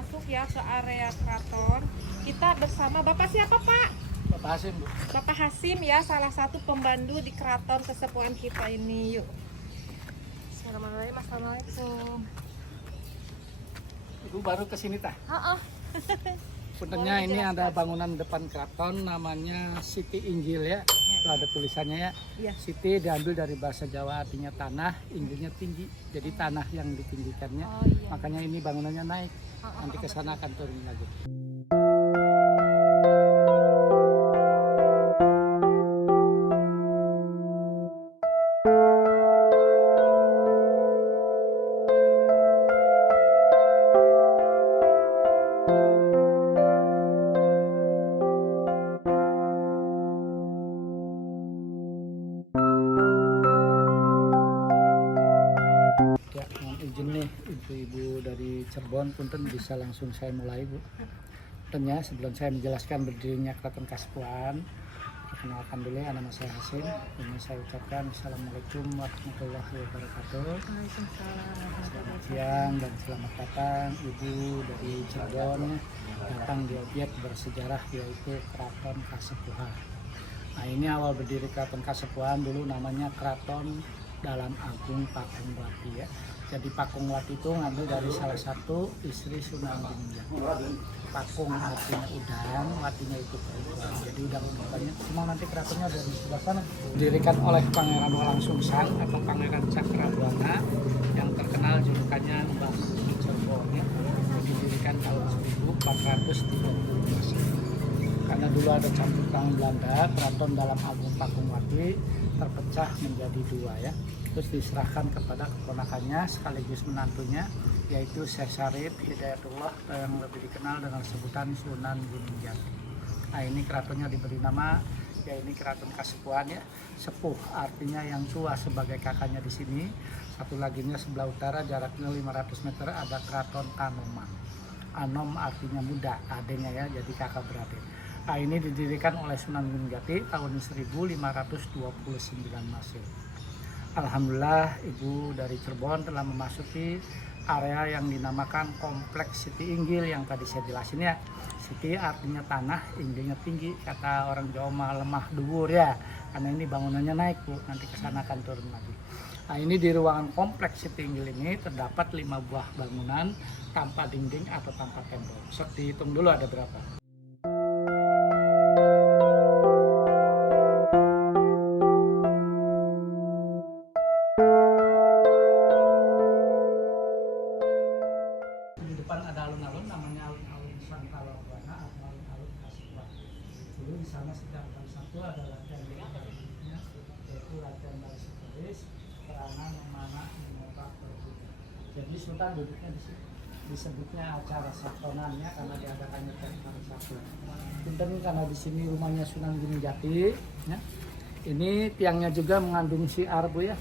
masuk ya ke area keraton. Kita bersama Bapak siapa Pak? Bapak Hasim, Bu. Bapak Hasim ya, salah satu pembantu di keraton kesepuhan kita ini. Yuk. Bismillahirrahmanirrahim. Assalamualaikum. Ibu baru ke sini tah? Heeh. Puntennya ini ada bangunan depan keraton namanya Siti Inggil ya. Itu ada tulisannya ya. Iya. Siti diambil dari bahasa Jawa artinya tanah, Inggilnya tinggi. Jadi tanah yang ditinggikannya. Oh, iya. Makanya ini bangunannya naik. Nanti ke sana betul. akan turun lagi. Ya, mohon izin nih ibu-ibu dari Cirebon, punten bisa langsung saya mulai, Bu. Puntennya sebelum saya menjelaskan berdirinya Keraton Kasepuhan, perkenalkan dulu ya, nama saya Hasim. Ini saya ucapkan Assalamualaikum warahmatullahi wabarakatuh. Selamat siang dan selamat datang ibu dari Cirebon datang di objek bersejarah yaitu Keraton Kasepuhan. Nah, ini awal berdiri Keraton Kasepuhan dulu namanya Keraton Dalam Agung Pakungwati ya. Jadi Pakungwati itu ngambil dari salah satu istri Sunan Gunung. Pakung artinya udang, watinya itu perempuan. Jadi udang banyak. Semua nanti keratonnya ada di sebelah sana. Didirikan oleh Pangeran Walang Sungsang atau Pangeran Cakradwana yang terkenal julukannya Mbah Bumi Cirebon ya. Didirikan tahun 1430. Karena dulu ada campur tangan Belanda, Keraton Dalam Agung Pakungwati terpecah menjadi dua ya. Terus diserahkan kepada keponakannya sekaligus menantunya yaitu Syekh Hidayatullah yang lebih dikenal dengan sebutan Sunan Gunung Jati. Nah, ini keratonnya diberi nama ya ini Keraton Kasepuhan ya. Sepuh artinya yang tua sebagai kakaknya di sini. Satu laginya sebelah utara jaraknya 500 meter ada Keraton Kanoman. Anom artinya muda, adenya ya, jadi kakak beradik. Nah, ini didirikan oleh Sunan Gunung Jati tahun 1529 Masehi. Alhamdulillah ibu dari Cirebon telah memasuki area yang dinamakan Kompleks Siti Inggil yang tadi saya jelasin ya. Siti artinya tanah, Inggilnya tinggi, kata orang Jawa mah lemah dhuwur ya. Karena ini bangunannya naik Bu, nanti ke sana akan turun lagi. Nah, ini di ruangan Kompleks Siti Inggil ini terdapat 5 buah bangunan tanpa dinding atau tanpa tembok. Sok dihitung dulu ada berapa. Di depan ada alun-alun namanya alun-alun Sangkalawana atau alun-alun Kasepuhan. Dulu di sana setiap hari Sabtu ada latihan berikutnya yaitu latihan baris baris, peranan, memanah, menembak, berkuda. Jadi Sultan duduknya di sini. Disebutnya acara sabtonannya karena diadakannya tiap hari Sabtu. Punten karena di sini rumahnya Sunan Gunung Jati, ya. Ini tiangnya juga mengandung siar Bu ya.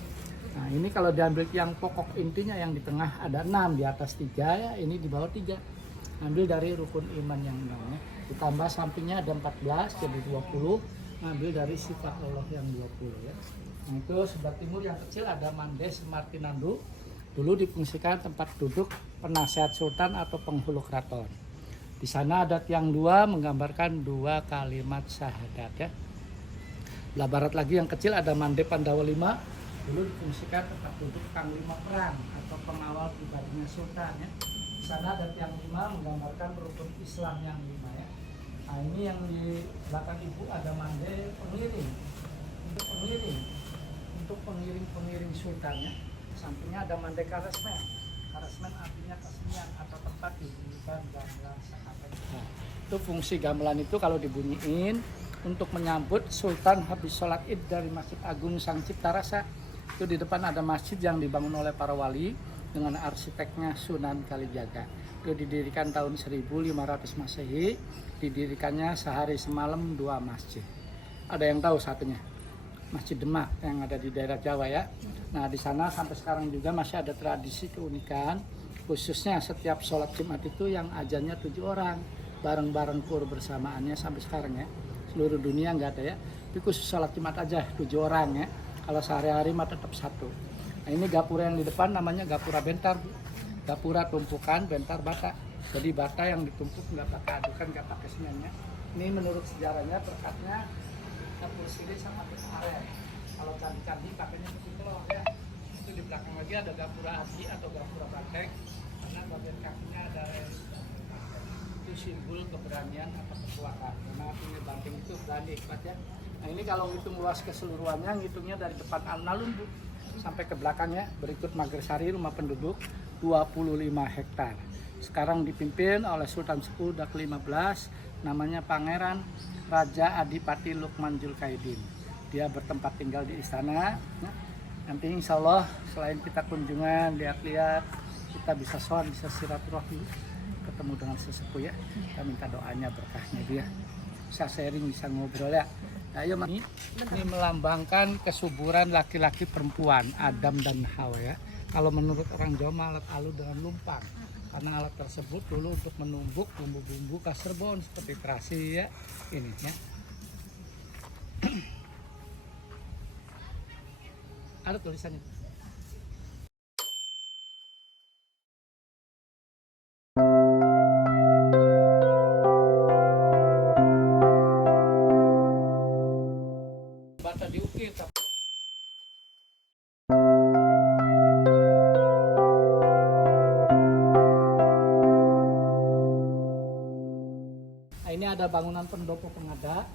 Nah, ini kalau diambil yang pokok intinya yang di tengah ada 6, di atas 3 ya, ini di bawah 3. Ambil dari rukun iman yang 6 ya. Ditambah sampingnya ada 14 jadi 20, ngambil dari sifat Allah yang 20 ya. Nah, itu sebelah timur yang kecil ada Mandes Martinandu. Dulu difungsikan tempat duduk penasihat sultan atau penghulu keraton. Di sana ada tiang 2 menggambarkan 2 kalimat syahadat ya. Belah barat lagi yang kecil ada Mande Pandawa 5. Dulu difungsikan tempat duduk panglima perang atau pengawal pribadinya sultan ya. Di sana ada tiang 5 menggambarkan rukun Islam yang 5 ya. Nah, ini yang di belakang ibu ada Mande pengiring. Untuk pengiring sultan ya. Sampingnya ada Mande Karesmen. Karesmen artinya kesenian atau tempat dibunyikan gamelan sakaten. Nah, itu fungsi gamelan itu kalau dibunyiin untuk menyambut Sultan habis sholat id dari Masjid Agung Sang Cipta Rasa. Itu di depan ada masjid yang dibangun oleh para wali dengan arsiteknya Sunan Kalijaga. Itu didirikan tahun 1500 Masehi. Didirikannya sehari semalam 2 masjid. Ada yang tahu satunya? Masjid Demak yang ada di daerah Jawa ya. Nah, di sana sampai sekarang juga masih ada tradisi keunikan, khususnya setiap sholat Jumat itu yang ajannya 7 orang, bareng-bareng kur bersamaannya sampai sekarang ya. Seluruh dunia nggak ada ya, tapi khusus sholat Jumat aja 7 orang ya. Kalau sehari-hari mah tetap 1. Nah, ini gapura yang di depan namanya gapura bentar, gapura tumpukan bentar bata. Jadi bata yang ditumpuk nggak pakai adukan, nggak pakai semennya. Ini menurut sejarahnya berkatnya dapur sini sama aren. Kalau candi-candi pakainya peti telur ya. Itu di belakang lagi ada gapura api atau gapura batek. Karena bagian kakinya ada itu simbol keberanian atau kekuatan. Karena apinya banting itu berani kuat ya. Nah ini kalau ngitung luas keseluruhannya, ngitungnya dari depan alun-alun Bu sampai ke belakangnya. Berikut Magersari rumah penduduk 25 hektar. Sekarang dipimpin oleh Sultan Sepuh Dak 15, namanya Pangeran Raja Adipati Lukman Julkaidin. Dia bertempat tinggal di istana. Nanti insya Allah selain kita kunjungan, lihat-lihat, kita bisa soal, bisa silaturahmi, ketemu dengan sesepuh ya. Kita minta doanya, berkahnya dia. Bisa sharing, bisa ngobrol ya. Ayo ini melambangkan kesuburan laki-laki perempuan, Adam dan Hawa ya. Kalau menurut orang Jawa alat alu dengan lumpang. Karena alat tersebut dulu untuk menumbuk bumbu-bumbu khas Cirebon seperti terasi ya. Ini ya. Ada tulisannya. Bata diukir. Nah, ini ada bangunan pendopo pengada.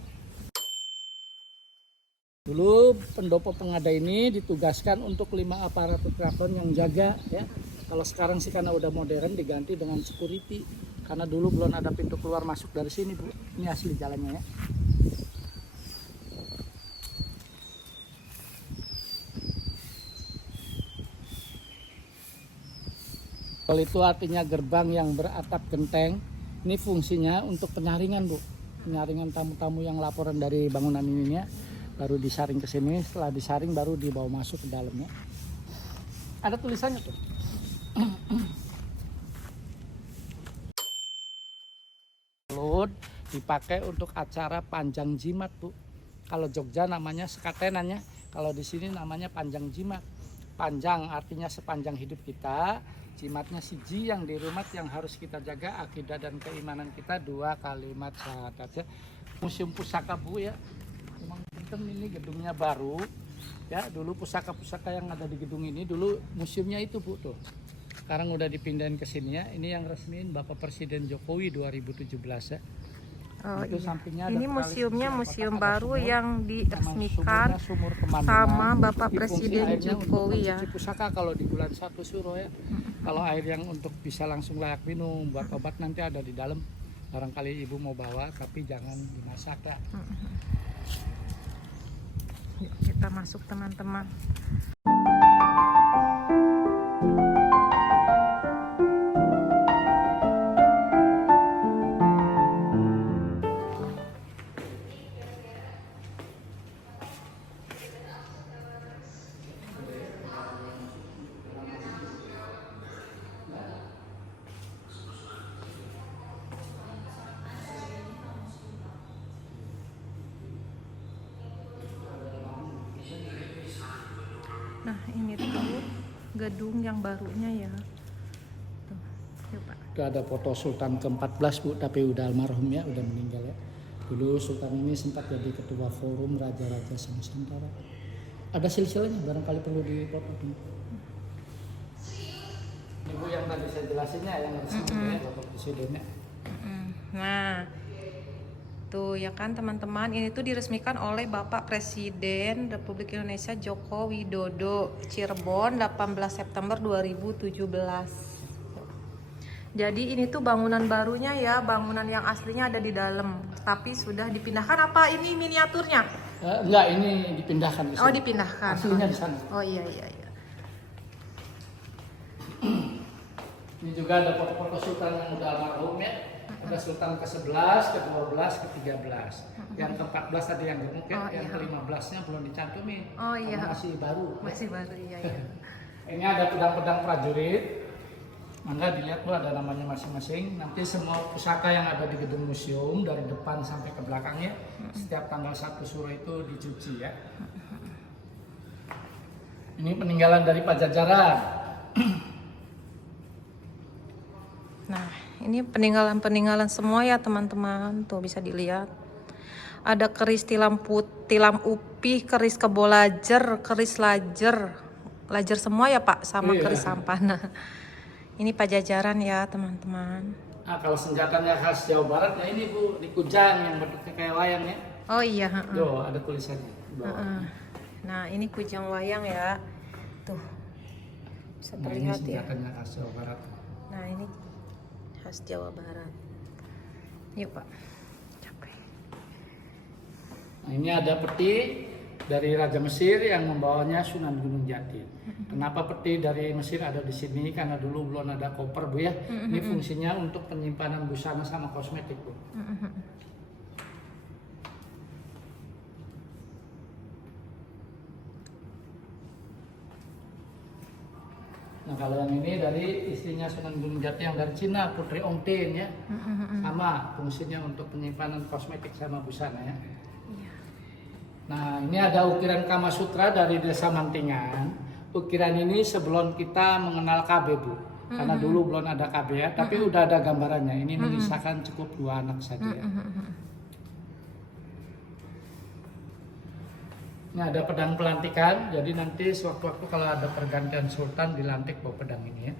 Dulu pendopo pengada ini ditugaskan untuk 5 aparatur keraton yang jaga ya. Kalau sekarang sih karena udah modern diganti dengan security. Karena dulu belum ada pintu keluar masuk dari sini Bu. Ini asli jalannya ya. Kalau itu artinya gerbang yang beratap genteng. Ini fungsinya untuk penyaringan Bu. Penyaringan tamu-tamu yang laporan dari bangunan ininya. Baru disaring ke sini, setelah disaring baru dibawa masuk ke dalamnya. Ada tulisannya tuh. Mulut dipakai untuk acara panjang jimat Bu. Kalau Jogja namanya sekatenannya, kalau di sini namanya panjang jimat. Panjang artinya sepanjang hidup kita, jimatnya siji yang di rumah yang harus kita jaga akidah dan keimanan kita 2 kalimat syahadat ya. Museum Pusaka Bu ya. Ini gedungnya baru ya, dulu pusaka-pusaka yang ada di gedung ini dulu museumnya itu Bu tuh. Sekarang udah dipindahin ke sini ya. Ini yang resmiin Bapak Presiden Jokowi 2017 ya. Oh, itu iya. sampingnya Ini ada museumnya museum baru sumur, yang diresmikan sumur sama Bapak Fungsi Presiden airnya Jokowi untuk ya. mencuci pusaka kalau di bulan 1 Suro ya. Kalau air yang untuk bisa langsung layak minum buat obat nanti ada di dalam. Barangkali Ibu mau bawa tapi jangan dimasak ya. Yuk, kita masuk teman-teman. Nah ini tuh gedung yang barunya ya. Tuh, yuk Pak. Itu ada foto Sultan ke-14 Bu, tapi udah almarhum ya, udah meninggal ya. Dulu Sultan ini sempat jadi ketua forum Raja-Raja Nusantara. Ada silsilahnya, barangkali perlu dipoto ini. Ibu yang tadi saya jelasinnya yang resmi ya, Bapak Presidennya. Nah, tuh ya kan teman-teman, ini tuh diresmikan oleh Bapak Presiden Republik Indonesia Joko Widodo, Cirebon 18 September 2017. Jadi ini tuh bangunan barunya ya, bangunan yang aslinya ada di dalam, tapi sudah dipindahkan. Apa ini miniaturnya? Enggak, ini dipindahkan ke sana. Oh, dipindahkan. Aslinya di sana. Oh iya iya iya. Ini juga ada foto-foto Sultan yang udah almarhum ya. Ada Sultan ke-11, ke-12, ke-13. Yang ke-14 tadi yang gemuk ya, yang ke-15-nya belum dicantumin. Oh iya. Karena masih baru. Masih baru iya iya. Ini ada pedang-pedang prajurit. Mangga dilihat Bu, ada namanya masing-masing. Nanti semua pusaka yang ada di gedung museum dari depan sampai ke belakangnya setiap tanggal 1 Suro itu dicuci ya. Ini peninggalan dari Pajajaran. Nah, Ini peninggalan-peninggalan semua ya teman-teman. Tuh bisa dilihat. Ada keris tilam tilam upih, keris kebolajer, keris lajer. Lajer semua ya Pak, sama Iya. keris sampana. Ini Pajajaran ya teman-teman. Nah, kalau senjatanya khas Jawa Barat, ya ini Bu, di kujang yang bentuknya kayak wayang ya. Oh iya. Heeh. Tuh, ada tulisannya. di bawah. Heeh. Nah ini kujang wayang ya. Tuh bisa Nah, ini terlihat ya. senjatanya khas Jawa Barat. Nah ini khas Jawa Barat. Yuk Pak. Capek. Nah, ini ada peti dari Raja Mesir yang membawanya Sunan Gunung Jati. Kenapa peti dari Mesir ada di sini? Karena dulu belum ada koper Bu ya. Ini fungsinya untuk penyimpanan busana sama kosmetik Bu. Nah kalau yang ini dari istrinya Sunan Gunung Jati yang dari Cina, Putri Ong Tin ya. Sama fungsinya untuk penyimpanan kosmetik sama busana ya. Nah ini ada ukiran Kama Sutra dari Desa Mantingan. Ukiran ini sebelum kita mengenal KB Bu. Karena dulu belum ada KB ya, tapi udah ada gambarannya. Ini menyisakan cukup 2 anak saja ya. Ini ada pedang pelantikan, jadi nanti sewaktu-waktu kalau ada pergantian sultan dilantik bawa pedang ini ya.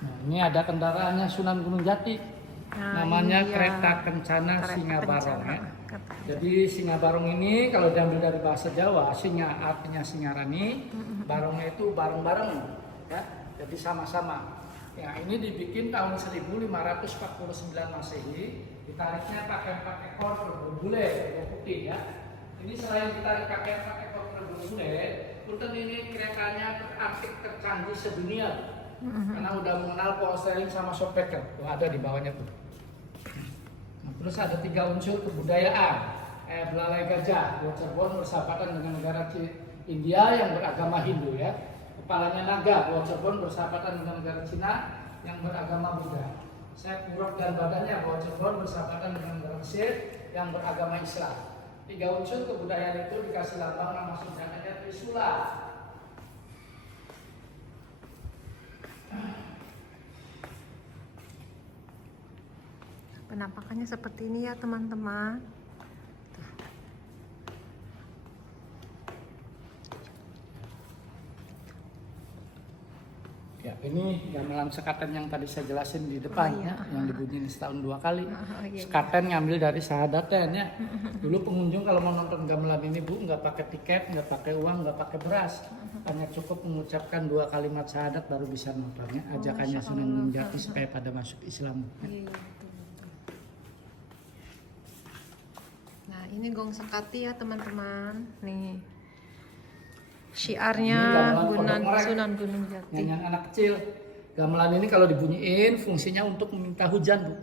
Nah, ini ada kendaraannya Sunan Gunung Jati. Nah, Namanya ini dia. Kereta Kencana Kereta Singa Barong Kencana. ya. Jadi Singa Barong ini kalau diambil dari bahasa Jawa, singa artinya singarani, barongnya itu bareng-bareng ya. Jadi sama-sama. Ya, ini dibikin tahun 1549 Masehi, ditariknya pakai 4 ekor kerbau bule, kerbau putih ya. Ini selain ditarik pakai 4 ekor kerbau bule, punten ini keretanya terapik tercanggih sedunia. Karena udah mengenal polstering sama shopbacker, tuh ada di bawahnya tuh. Nah, terus ada 3 unsur kebudayaan, belalai gajah, Cirebon bersahabatan dengan negara India yang beragama Hindu ya. Kepalanya naga, Cirebon bersahabatan dengan negara Cina yang beragama Buddha. Sayap buruk dan badannya, Cirebon bersahabatan dengan negara Mesir yang beragama Islam. 3 unsur kebudayaan itu dikasih lambang nama senjatanya Trisula. Penampakannya seperti ini ya teman-teman. Ya, ini gamelan sekaten yang tadi saya jelasin di depan ya, yang dibunyiin setahun 2 kali. Iya. Sekaten ngambil dari sahadaten ya. Dulu pengunjung kalau mau nonton gamelan ini Bu, nggak pakai tiket, nggak pakai uang, nggak pakai beras, hanya cukup mengucapkan 2 kalimat syahadat baru bisa nontonnya. Ajakannya Sunan Gunung Jati supaya pada masuk Islam. Iya, betul, betul. Nah ini gong sekati ya teman-teman. Nih syiarnya Ini gamelan Pondok Merek. Sunan Gunung Jati. Nyanyian anak kecil. Gamelan ini kalau dibunyiin fungsinya untuk meminta hujan Bu.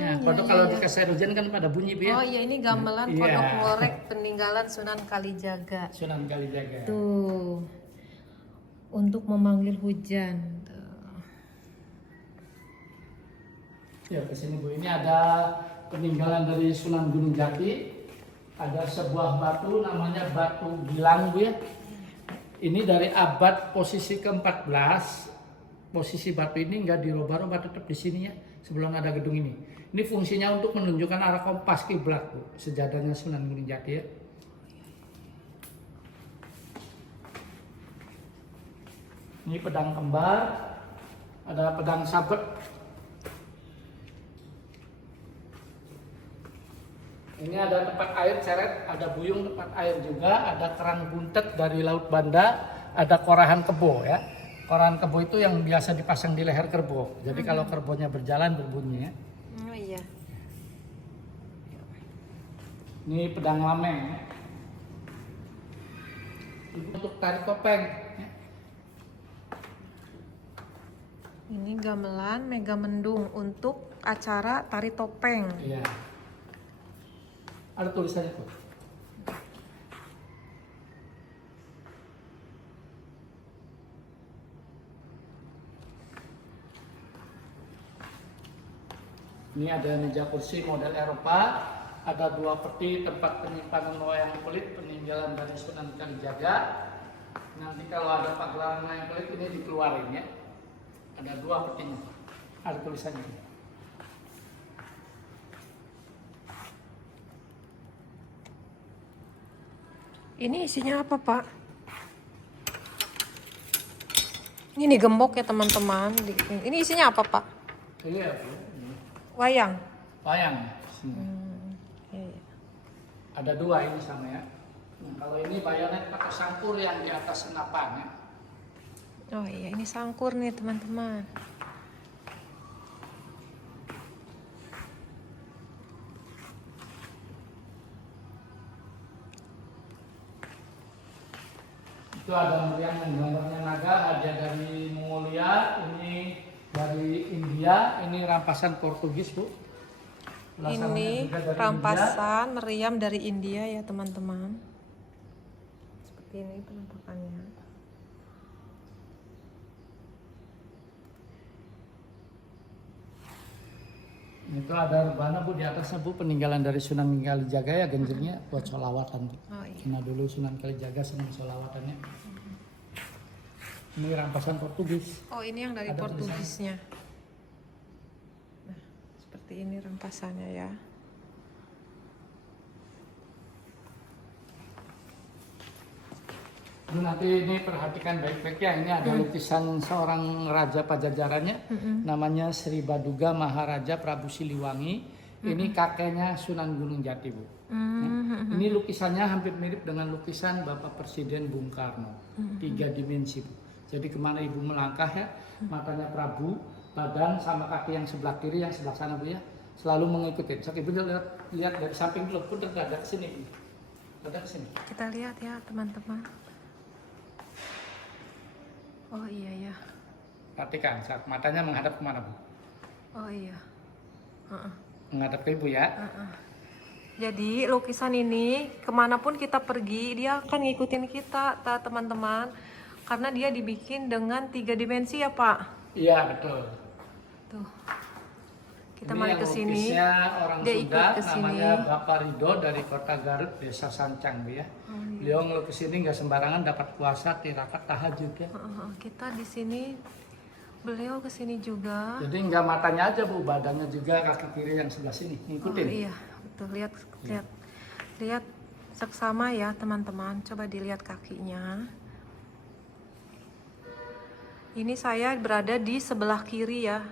Ya, kodok kalau dikasih hujan kan pada bunyi Bu ya. Oh iya ini gamelan Iya. Pondok Ngorek peninggalan Sunan Kalijaga. Sunan Kalijaga. Tuh untuk memanggil hujan. Tuh. Ya kesini Bu, ini ada peninggalan dari Sunan Gunung Jati. Ada sebuah batu namanya Batu Gilang Bu ya. Ini dari abad posisi ke-14. Posisi batu ini nggak dirubah-rubah, tetap di sini ya, sebelum ada gedung ini. Ini fungsinya untuk menunjukkan arah kompas kiblat Bu, sejadahnya Sunan Gunung Jati ya. Ini pedang kembar, ada pedang sabet. Ini ada tempat air ceret, ada buyung tempat air juga, ada kerang buntet dari Laut Banda, ada korahan kebo ya. Korahan kebo itu yang biasa dipasang di leher kerbau. Jadi kalau kerbonya berjalan berbunyi ya. Oh iya. Ini pedang lameng ya. Untuk tarik topeng ya. Ini gamelan Megamendung untuk acara tari topeng. Iya. Ada tulisannya tuh. Ini ada meja kursi model Eropa. ada 2 peti tempat penyimpanan wayang kulit peninggalan dari Sunan Kalijaga. Nanti kalau ada pagelaran wayang kulit ini dikeluarin ya. Ada 2 petinya, ada tulisannya. Ini isinya apa, Pak? Ini gembok ya teman-teman. Ini isinya apa, Pak? Iya, Bu. Wayang. Wayang. Iya. Ada 2 ini sama ya. Nah, kalau ini bayonet pakai sangkur yang di atas senapan ya. Oh iya, ini sangkur nih teman-teman. Itu ada meriam yang gambarnya naga, hadiah dari Mongolia, ini dari India, ini rampasan Portugis, Bu. Ini juga dari rampasan meriam dari India ya teman-teman. Seperti ini penampakannya. Itu ada rebana, Bu, di atasnya, Bu, peninggalan dari Sunan Kalijaga ya, genjernya buat sholawatan, Bu. Oh iya. Karena dulu Sunan Kalijaga senang sholawatannya. Ini rampasan Portugis. Oh ini yang dari Ada Portugisnya. Nah, seperti ini rampasannya ya. Lu nanti ini perhatikan baik-baik ya, ini ada lukisan seorang raja Pajajarannya, namanya Sri Baduga Maharaja Prabu Siliwangi. Ini kakeknya Sunan Gunung Jati, Bu. Nah, ini lukisannya hampir mirip dengan lukisan Bapak Presiden Bung Karno, 3 dimensi, Bu. Jadi kemana ibu melangkah ya, matanya Prabu, badan sama kaki yang sebelah kiri, yang sebelah sana, Bu ya, selalu mengikuti. So, ibu lihat dari samping dulu, pun ada ke sini, ada ke sini. Kita lihat ya teman-teman. Oh iya ya. Perhatikan, saat matanya menghadap kemana, Bu? Oh iya. Menghadap ke ibu ya. Jadi lukisan ini kemanapun kita pergi dia akan ngikutin kita, teman-teman. Karena dia dibikin dengan 3 dimensi ya Pak. Iya, betul. Tuh. Kita Ini balik yang ke sini. lukisnya orang Dia Sunda, ikut ke sini. namanya Bapak Rido dari Kota Garut, Desa Sancang, Bu ya. Beliau ngelukis ini nggak sembarangan, dapat puasa, tirakat, tahajud ya. Kita di sini, beliau ke sini juga. Jadi nggak matanya aja, Bu, badannya juga, kaki kiri yang sebelah sini ngikutin. Oh, iya, betul. Lihat seksama ya teman-teman. Coba dilihat kakinya. Ini saya berada di sebelah kiri ya.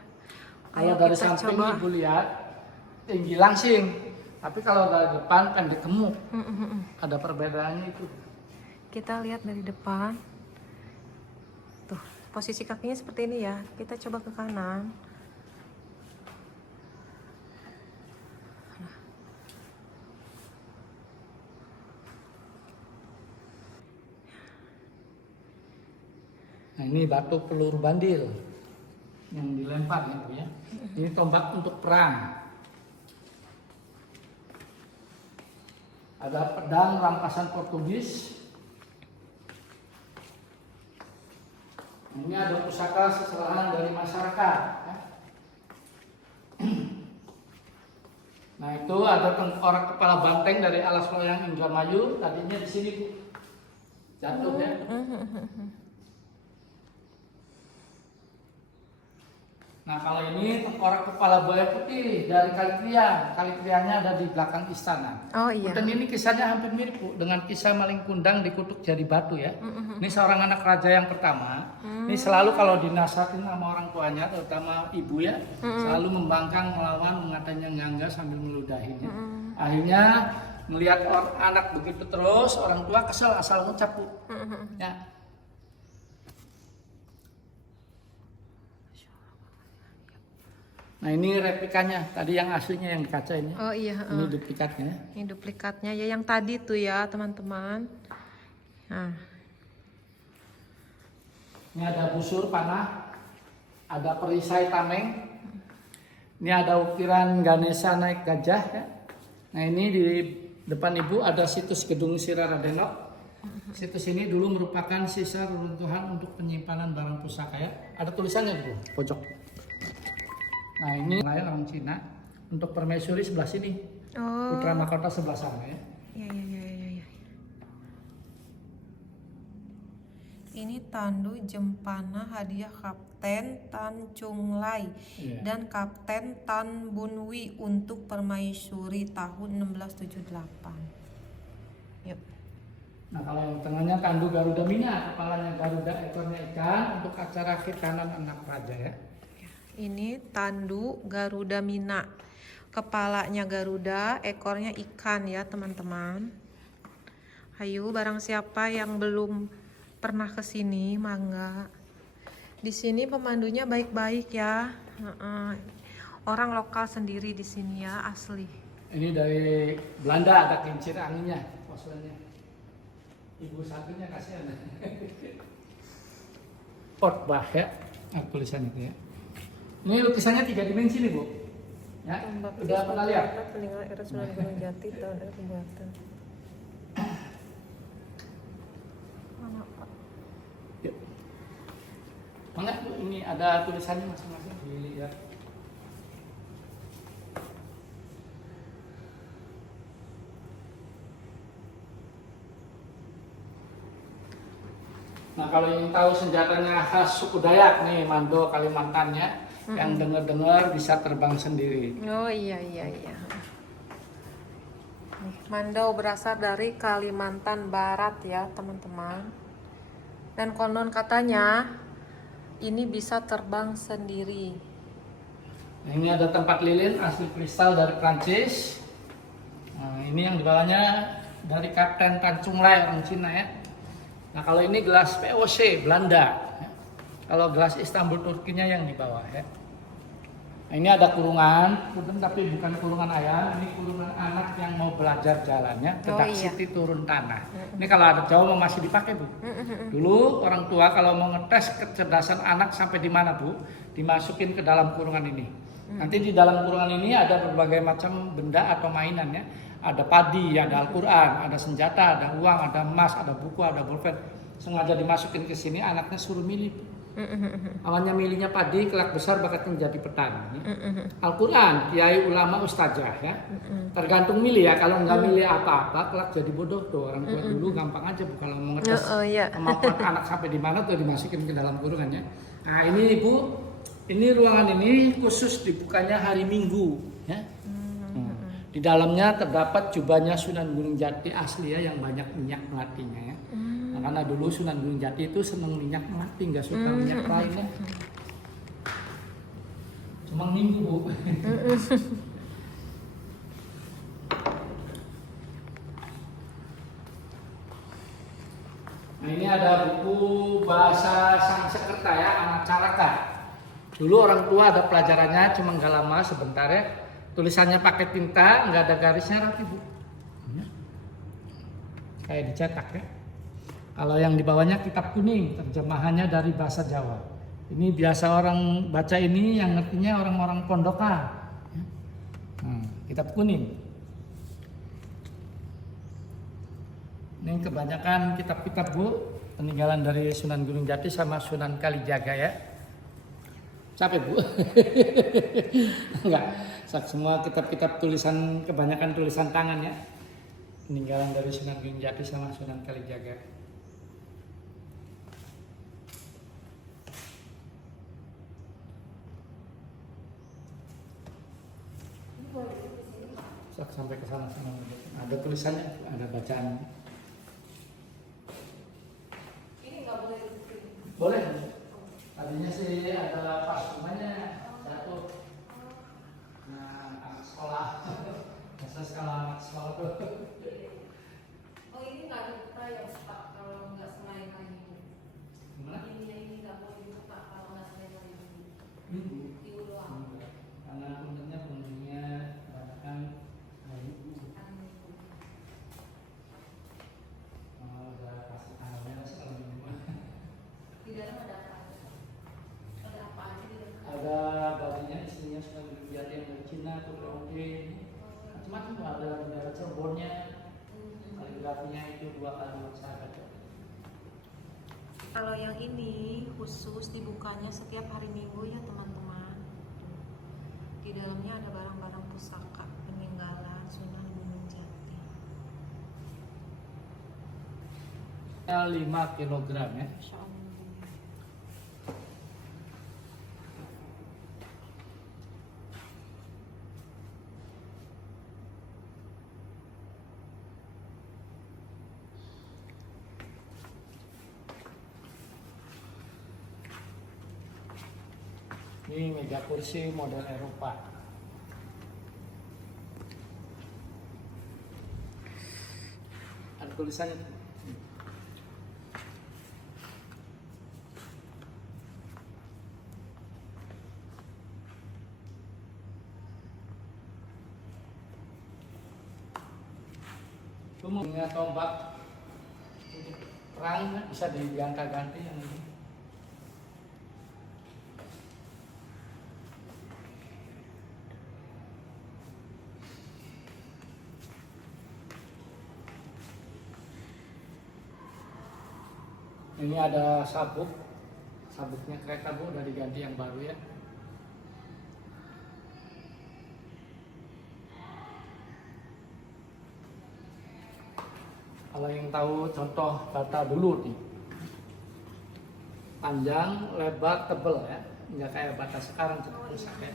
Kalau dari samping ibu lihat tinggi langsing, tapi kalau dari depan pendek gemuk. Ada perbedaannya itu. Kita lihat dari depan. Tuh, posisi kakinya seperti ini ya. Kita coba ke kanan. Nah, ini batu peluru bandil yang dilempar ya, Bu ya. Ini tombak untuk perang. Ada pedang rampasan Portugis. Ini ada pusaka seserahan dari masyarakat. Ya. Nah, itu ada tengkorak kepala banteng dari alas loyang Indramayu. Tadinya di sini, Bu. Jatuh ya. Nah, kalau ini tengkorak kepala buaya putih dari Kalikrian. Kalikriannya ada di belakang istana. Oh iya. Dan ini kisahnya hampir mirip, Bu, dengan kisah maling kundang dikutuk jari batu ya. Ini seorang anak raja yang pertama. Ini selalu kalau dinasihatin sama orang tuanya, terutama ibu ya, selalu membangkang, melawan, mengatanya ngangga sambil meludahinya. Akhirnya melihat anak begitu terus, orang tua kesel asal ngucap, Bu. Ya. Nah, ini replikanya, tadi yang aslinya yang di kaca ini. Oh iya. Ini duplikatnya. Ini duplikatnya ya yang tadi tuh ya teman-teman. Nah. Ini ada busur panah, ada perisai tameng. Ini ada ukiran Ganesha naik gajah ya. Nah, ini di depan ibu ada situs Gedung Siraradenok. Situs ini dulu merupakan sisa reruntuhan untuk penyimpanan barang pusaka ya. Ada tulisannya di pojok. Nah, ini orang Cina. Untuk permaisuri sebelah sini. Oh. Putra Mahkota sebelah sana ya. Ya. Ini tandu jempana hadiah Kapten Tan Chung Lai Iya. dan Kapten Tan Bun Wi untuk permaisuri tahun 1678. Yuk. Nah kalau yang tengahnya tandu Garuda Mina, kepalanya Garuda, ekornya ikan untuk acara khitanan anak raja ya. Ini tandu Garuda Mina. Kepalanya Garuda, ekornya ikan ya teman-teman. Ayo barang siapa yang belum pernah ke sini, mangga. Di sini pemandunya baik-baik ya. Orang lokal sendiri di sini ya, asli. Ini dari Belanda, ada kincir anginnya, poselnya. Ibu satunya kasihan. Potbah ya, tulisan itu ya. Ini lukisannya 3 dimensi nih Bu. Ya, udah pernah lihat? Peninggalan era Sunan Gunung Jati tahun era pembuatan. Mana Pak? Yuk. Mangga Bu, ini ada tulisannya masing-masing dilihat. Nah kalau ingin tahu senjatanya khas suku Dayak nih, Mando Kalimantannya, yang dengar-dengar bisa terbang sendiri. Oh iya. Nih, Mandau berasal dari Kalimantan Barat ya teman-teman. Dan konon katanya ini bisa terbang sendiri. Nah, ini ada tempat lilin asli kristal dari Prancis. Nah, ini yang di bawahnya dari Kapten Tan Chung Lai, orang Cina ya. Nah kalau ini gelas VOC Belanda. Kalau gelas Istanbul Turkinya yang di bawah ya. Nah, ini ada kurungan, tapi bukan kurungan ayam, ini kurungan anak yang mau belajar jalannya, ke Dark City turun tanah. Ini kalau ada Jawa masih dipakai Bu. Dulu orang tua kalau mau ngetes kecerdasan anak sampai di mana Bu, dimasukin ke dalam kurungan ini. Nanti di dalam kurungan ini ada berbagai macam benda atau mainan ya. Ada padi, ada Al-Quran, ada senjata, ada uang, ada emas, ada buku, ada pulpen. Sengaja dimasukin ke sini, anaknya suruh milih. Awalnya milihnya padi, kelak besar bakatnya jadi petani. Al-Quran, kiai, ulama, ustazah ya. Tergantung milih ya, kalau nggak milih apa-apa, kelak jadi bodoh tuh. Orang tua dulu gampang aja Bu, kalau mau ngetes kemampuan anak sampai di mana tuh dimasukin ke dalam kurungannya. Nah ini Ibu, ini ruangan ini khusus dibukanya hari Minggu ya. Di dalamnya terdapat jubahnya Sunan Gunung Jati asli ya, yang banyak minyak melatinya ya. Nah, karena dulu Sunan Gunung Jati itu seneng minyak melati, nggak suka minyak lainnya. Cuma Minggu Bu. Nah ini ada buku bahasa Sanskerta ya, Anacaraka. Dulu orang tua ada pelajarannya, cuma nggak lama sebentar ya. Tulisannya pakai tinta, nggak ada garisnya rapi Bu. Kayak dicetak ya. Kalau yang di bawahnya kitab kuning, terjemahannya dari bahasa Jawa. Ini biasa orang baca ini, yang ngertinya orang-orang pondokan. Kitab kuning. Ini kebanyakan kitab-kitab Bu, peninggalan dari Sunan Gunung Jati sama Sunan Kalijaga ya. Capek Bu? Enggak, semua kitab-kitab tulisan, kebanyakan tulisan tangan ya. Peninggalan dari Sunan Gunung Jati sama Sunan Kalijaga. Sampai ke sana, ada tulisannya, ada bacaan. Ini nggak boleh. Boleh. Tadinya sih ada pas rumahnya jatuh. Nah, anak sekolah. Biasa sekolah anak sekolah tuh. Oh ini nggak dibuka ya Pak kalau nggak selain hari Minggu. Gimana? Ini nggak boleh dibuka kalau nggak selain hari Minggu. Minggu. Minggu doang. Karena pentingnya kebanyakan hari Minggu. Udah pasti tanggalnya sekarang Minggu. Di dalam ada apa? Ada apa aja di dalam? Ada bajunya istrinya Sunan Gunung Jati yang dari Cina, Putra Udin, macam-macam tuh, ada bendera Cirebonnya, kaligrafinya itu 2 kalimat sahabat. Kalau yang ini khusus dibukanya setiap hari Minggu ya teman-teman. Di dalamnya ada barang-barang pusaka peninggalan Sunan Gunung Jati. 5 kilogram ya. Masya Allah. Ini meja kursi model Eropa. Ada tulisannya. Punya tombak perang bisa diganti-ganti yang ini. Ini ada sabuk, sabuknya kereta bu, udah diganti yang baru ya. Kalau yang tahu contoh bata dulu nih, panjang, lebar, tebel ya, nggak kayak bata sekarang cuma rusak ya.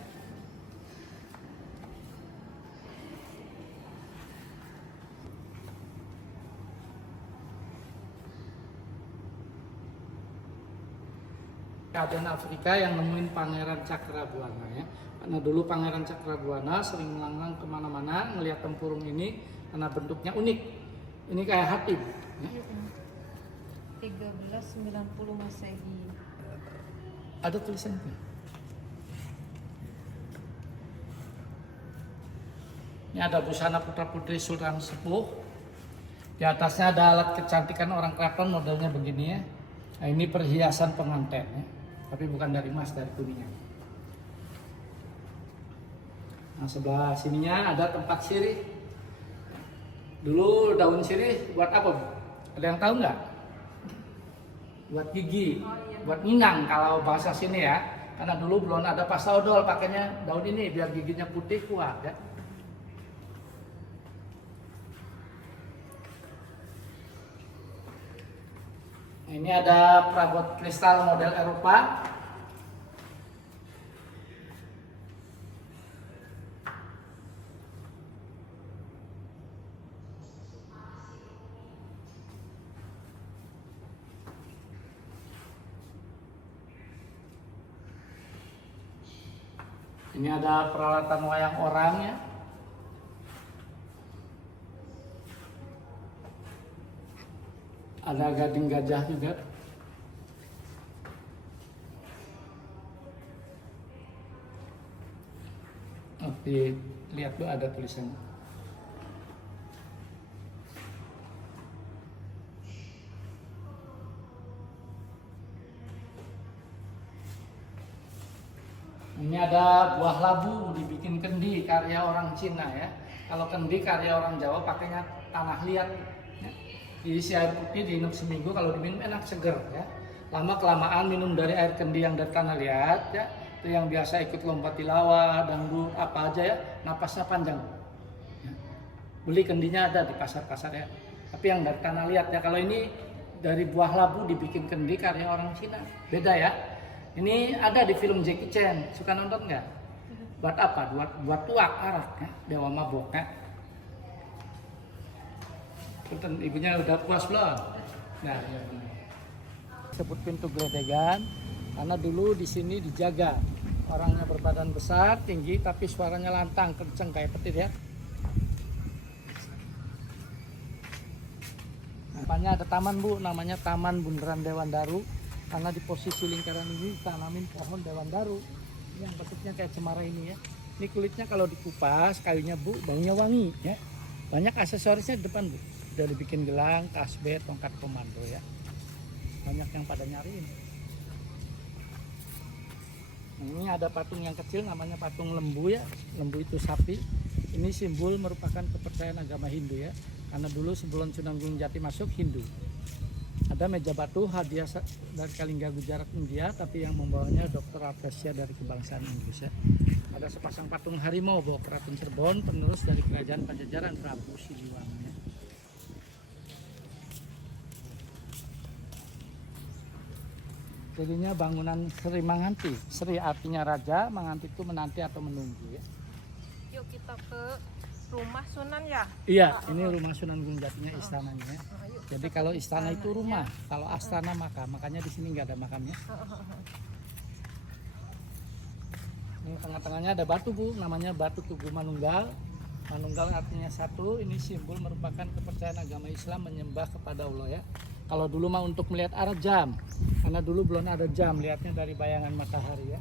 Keadaan Afrika yang nemuin Pangeran Cakrabuana ya, karena dulu Pangeran Cakrabuana sering melanglang kemana-mana ngelihat tempurung ini karena bentuknya unik. Ini kayak hati. Ya. 1390 Masehi. Ada tulisannya. Ini ada busana putra putri Sultan Sepuh. Di atasnya ada alat kecantikan orang keraton modelnya begini ya. Nah, ini perhiasan pengantin ya. Tapi bukan dari emas, dari kuningan. Nah, sebelah sininya ada tempat sirih. Dulu daun sirih buat apa, Bu? Ada yang tahu nggak? Buat gigi, buat minang kalau bahasa sini ya. Karena dulu belum ada pasta odol, pakainya daun ini biar giginya putih kuat ya. Ini ada perabot kristal model Eropa. Ini ada peralatan wayang orang ya. Ada gading gajah juga. Oke, lihat tuh ada tulisannya. Ini ada buah labu dibikin kendi karya orang Cina ya. Kalau kendi karya orang Jawa pakainya tanah liat. Ya. Diisi air putih, diinum seminggu, kalau diminum enak seger ya. Lama kelamaan minum dari air kendi yang dari tanah liat ya. Itu yang biasa ikut lompat tilawah, dangdut, apa aja ya, napasnya panjang. Ya. Beli kendinya ada di pasar-pasar ya. Tapi yang dari tanah liat ya. Kalau ini dari buah labu dibikin kendi karya orang Cina, beda ya. Ini ada di film Jackie Chan, suka nonton nggak? Buat apa? Buat tuak arak ya, dewa mabok ya. Punten, ibunya udah puas belum? Nah, ya benar. Sebut pintu Gredegan karena dulu di sini dijaga. Orangnya berbadan besar, tinggi, tapi suaranya lantang, kenceng kayak petir ya. Depannya ada taman Bu, namanya Taman Bundaran Dewan Daru. Karena di posisi lingkaran ini ditanamin pohon Dewan Daru yang bentuknya kayak cemara ini ya. Ini kulitnya kalau dikupas, kayunya Bu, baunya wangi ya. Banyak aksesorisnya di depan Bu. Udah dibikin gelang, kasbet, tongkat komando ya. Banyak yang pada nyariin. Ini ada patung yang kecil namanya patung lembu ya. Lembu itu sapi. Ini simbol merupakan kepercayaan agama Hindu ya. Karena dulu sebelum Sunan Gunung Jati masuk Hindu. Ada meja batu hadiah dari Kalingga Gujarat India, tapi yang membawanya Dr. Artesia dari kebangsaan Inggris ya. Ada sepasang patung harimau bawa keraton Cirebon, penerus dari kerajaan Pajajaran Prabu Siliwangi. Ya. Jadinya bangunan Sri Manganti. Sri artinya raja, Manganti itu menanti atau menunggu ya. Yuk kita ke rumah Sunan ya. Iya, ini rumah Sunan Gunung Jatinya istananya. Ya. Yuk, Jadi kita kalau ke istana itu rumah, istananya. kalau astana makam. Makanya di sini nggak ada makamnya. Ini tengah-tengahnya ada batu Bu, namanya batu Tugu Manunggal. Manunggal artinya satu, ini simbol merupakan kepercayaan agama Islam menyembah kepada Allah ya. Kalau dulu mah untuk melihat arah jam, karena dulu belum ada jam, lihatnya dari bayangan matahari ya.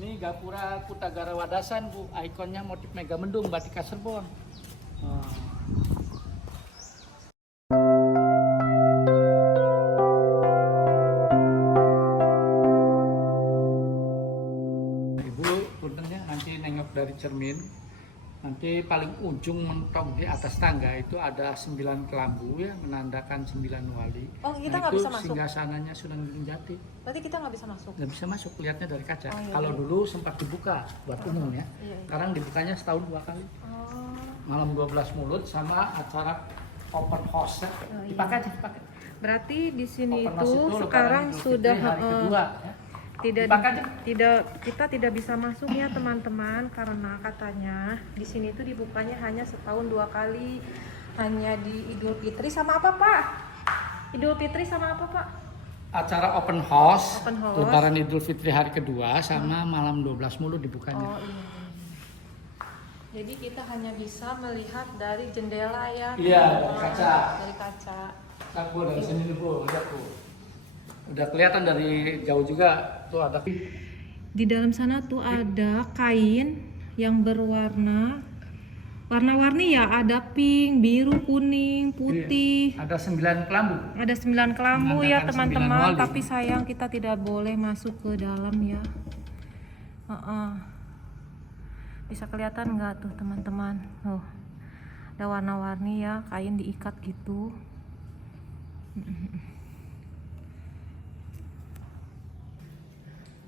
Ini Gapura Kutagara Wadasan Bu, ikonnya motif Megamendung Batik Cirebon. Ibu, puntennya nanti nengok dari cermin. Nanti paling ujung mentok di atas tangga itu ada 9 kelambu ya, menandakan 9 wali. Oh, kita Nah, nggak itu bisa masuk. singgasananya Sunan Gunung Jati. Berarti kita nggak bisa masuk. Nggak bisa masuk, lihatnya dari kaca. Oh, iya, Kalau iya. dulu sempat dibuka buat umum ya. Iya, iya. Sekarang dibukanya setahun 2 kali. Oh. Malam 12 mulut sama acara open house ya. Oh, iya. Dipakai aja, dipakai. Berarti di sini Open house itu Lebaran sekarang Idul Fitri sudah hari kedua ya. tidak Dipakai aja. kita tidak bisa masuk ya teman-teman, karena katanya di sini itu dibukanya hanya setahun 2 kali, hanya di Idul Fitri sama apa Pak? Idul Fitri sama apa Pak? Acara open house, Open house. Lebaran Idul Fitri hari kedua sama malam 12 mulut Oh dibukanya. iya. Jadi kita hanya bisa melihat dari jendela ya. Iya, dari kaca. Dari kaca. Kan Bu, dari sini nih Bu, lihat Bu. Udah kelihatan dari jauh juga tuh ada. Di dalam sana tuh ada kain yang warna-warni ya, ada pink, biru, kuning, putih. Iya, ada 9 kelambu. Ada 9 kelambu ya Menandakan 9 teman-teman, wali. tapi sayang kita tidak boleh masuk ke dalam ya. Bisa kelihatan nggak tuh teman-teman? Oh, ada warna-warni ya, kain diikat gitu.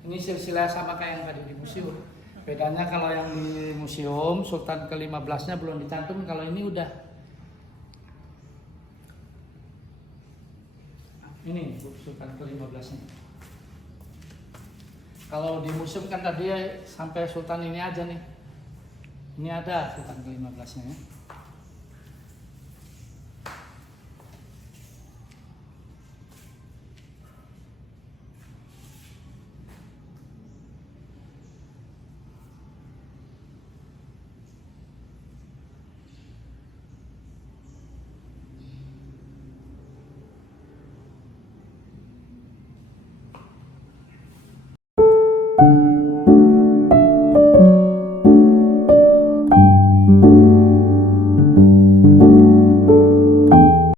Ini silsilah sama kayak yang tadi di museum. Bedanya kalau yang di museum Sultan ke-15-nya belum dicantum, kalau ini udah. Ini Sultan ke-15-nya. Kalau di museum kan tadi sampai Sultan ini aja nih. Ini ada Sultan ke-15-nya ya.